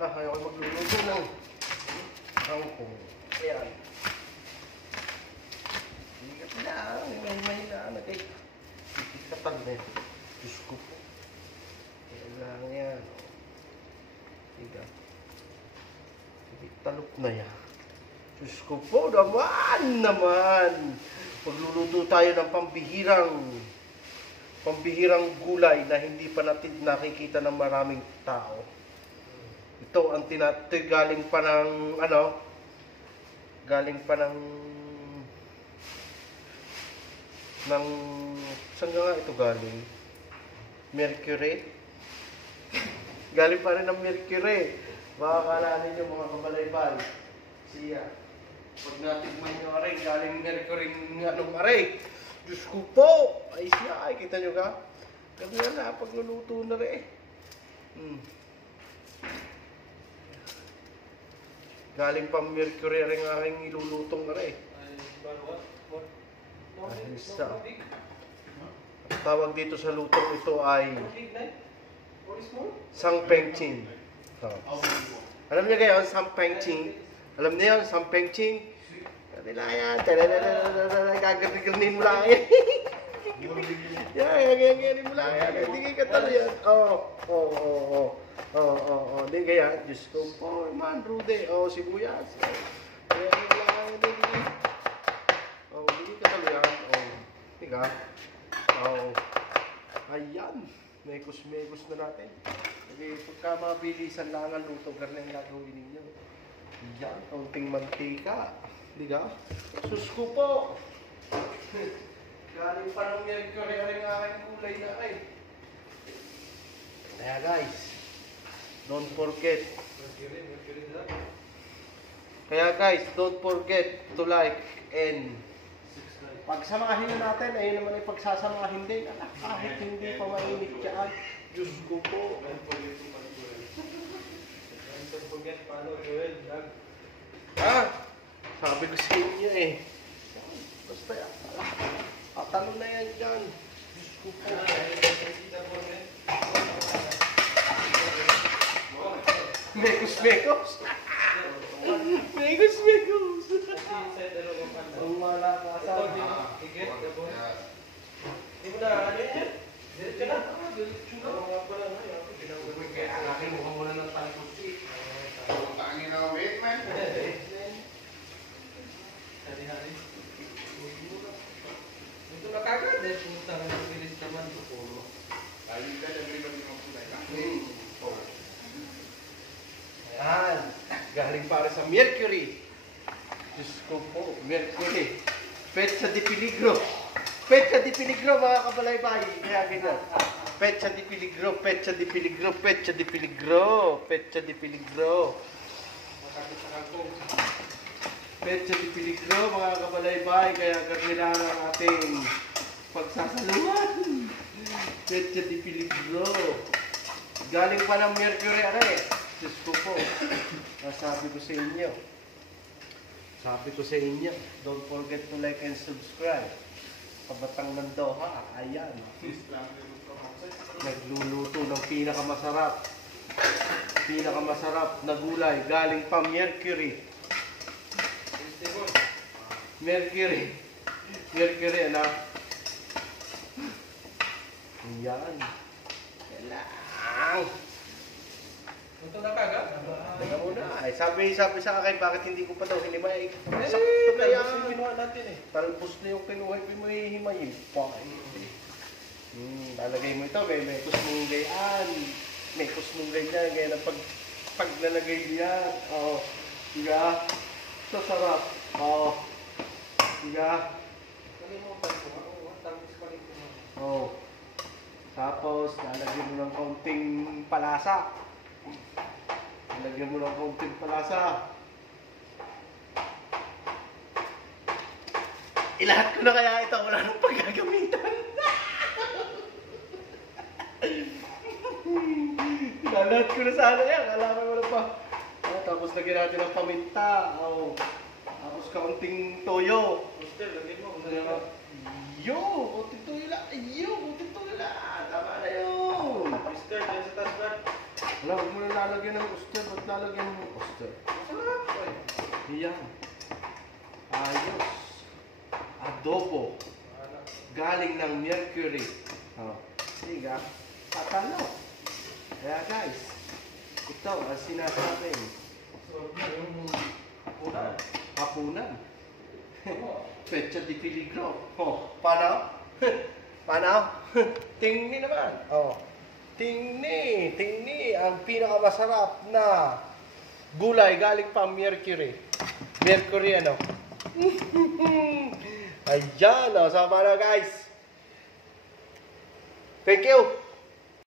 Ayaw ko magluluto ng kangkong. Ayan. Ingat lang. May na. Ikatan na yun. Diyos ko po. Ayan lang yan. Tiga. Talok na yan. Diyos ko po naman. Magluluto tayo ng pambihirang gulay na hindi pa natin nakikita ng maraming tao. Ito ang galing pa ng saan nga ito galing? Mercury? Galing pa rin ng Mercury. Makakala ninyo mga kabalaybay. Siya. Pag natigman nyo aray, galing Mercury aray. Diyos ko po! Ay siya, ay kita nyo ka? Kasi na, pagluluto na rin. Galing pa Mercury rin aking ilulutong na rin. Ay, isa. Ang tawag dito sa lutong ito ay Sangpengchin. Alam niyo kayo, Sangpengchin? Alam niyo yun, Sangpengchin? Nila yan. Gagapigilin mo lang yan. Yan mo lang yan. Hindi kayo katalo yan. Hindi kaya. Diyos ko po, man, Rude. Sibuyas. Kaya mo lang yan. Hindi katalo yan. Tiga. Ayan. Mekos na natin. Kasi pagka mabilisan lang ang luto, ganun ang gagawin ninyo. Yan, kaunting mantika. Diga? Sus ko po! Galing pa ng Mercury rin aking kulay na ay. Kaya guys, don't forget. Don't forget to like and pagsamahin na natin, ayun naman ay pagsasamahin din. Kahit hindi pa mainit dyan. Diyos ko po. Don't forget, follow Joel, Doug. Sabi ko sa inyo eh. Basta yan. Patalo na yan dyan. Diyos ko po. Mekos. Ang malakasan. Hindi mo na ano yan? Diretso na. Diretso na. Aking mukha muna ng talikusi. Tangin na wait man. Hari-hari. Ito na kagad eh. Punta ka ng bilis naman. Tayo ka na rin ng kulay. Ayan. Galing para sa Mercury. Diyos ko po. Mercury. Petsa di Peligro. Petsa di Peligro mga kabalaybay. Kaya ganyan. Petsa di Peligro. Petsa di Peligro. Petsa di Peligro. Petsa di Peligro. Makakita ko. Petsa di Peligro mga kabalaybay. Kaya kailangan ang ating pagsasaluhan. Petsa di Peligro. Galing pa ng Mercury Diyos ko po. Sabi ko sa inyo. Don't forget to like and subscribe. Kabatang ng Doha. Ayan. Nagluluto ng pinakamasarap na gulay. Galing pa Mercury. Mercury, anak. Ayan. Kailang. Ito na kagad? Teka muna. Sabi sa akin, bakit hindi ko pa daw hinimay? Sakto na yan. Yung kinuha natin eh. Talbos na yung kinuha, mo hihimayin. Lalagay mo ito, may kusmong gayaan. May kusmong ganyan, gaya na pag nalagay diyan. Diga. Sasarap. Diga. Tapos, lalagyan mo ng kaunting palasa. Ilahat ko na kaya ito. Wala nang paggagamitan. Ilahat ko na sana yan. Kailangan mo na pa. Tapos lagyan natin ng paminta. Tapos kaunting toyo. Lagyan mo. Kunting toyo lang. Tama na yun. Mister, dyan sa taas ba? Wala, huwag mo na lalagyan ng oyster. Ba't lalagyan mo ng oyster? Masarap. Ay. Yan. Ayos. Adobo. Galing ng Mercury. Oh. Sige, tatalo. Kaya guys, ito ang sinasabing Sarap na yung una. hapunan. Oo. Pecha di peligro. Oh, paano? Paano? Tingni naman. Oh. Tingni ang pinakamasarap na gulay galing pa Mercury. Mercury ano? Ayan, oh, sama na guys. Thank you.